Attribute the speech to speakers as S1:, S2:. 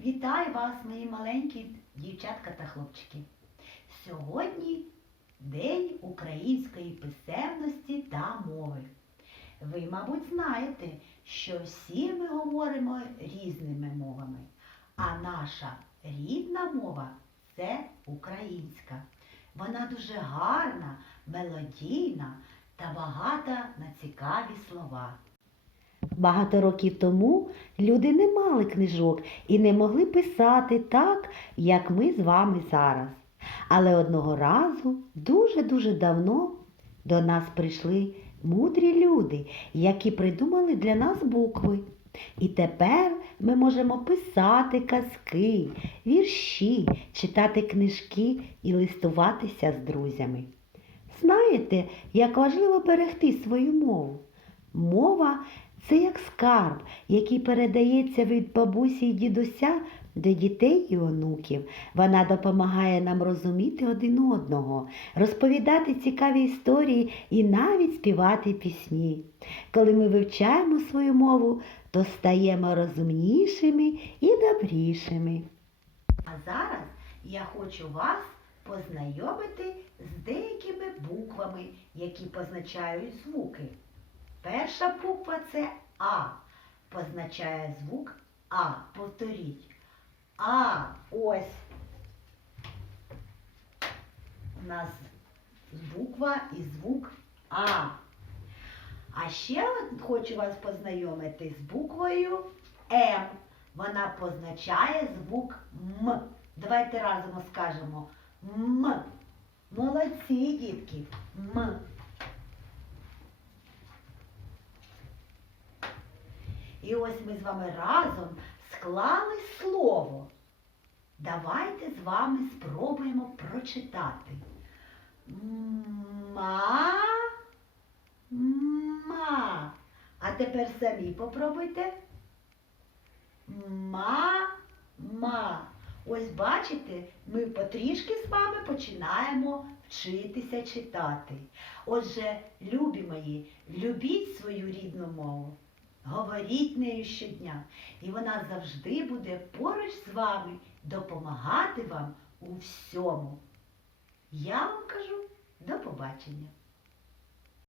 S1: Вітаю вас, мої маленькі дівчатка та хлопчики. Сьогодні День української писемності та мови. Ви, мабуть, знаєте, що всі ми говоримо різними мовами, а наша рідна мова це українська. Вона дуже гарна, мелодійна та багата на цікаві слова. Багато років тому люди не мали книжок і не могли писати так, як ми з вами зараз. Але одного разу, дуже-дуже давно, до нас прийшли мудрі люди, які придумали для нас букви. І тепер ми можемо писати казки, вірші, читати книжки і листуватися з друзями. Знаєте, як важливо берегти свою мову? Мова це як скарб, який передається від бабусі і дідуся до дітей і онуків. Вона допомагає нам розуміти один одного, розповідати цікаві історії і навіть співати пісні. Коли ми вивчаємо свою мову, то стаємо розумнішими і добрішими. А зараз я хочу вас познайомити з деякими буквами, які позначають звуки. Перша буква це А. Позначає звук А. Повторіть. А. Ось. У нас буква і звук А. А ще хочу вас познайомити з буквою М. Вона позначає звук М. Давайте разом скажемо М. Молодці, дітки. М. І ось ми з вами разом склали слово. Давайте з вами спробуємо прочитати. Ма. Ма. А тепер самі попробуйте. Ма. Ма. Ось бачите, ми потрішки з вами починаємо вчитися читати. Отже, любі мої, любіть свою рідну мову. Говоріть нею щодня, і вона завжди буде поруч з вами допомагати вам у всьому. Я вам кажу до побачення.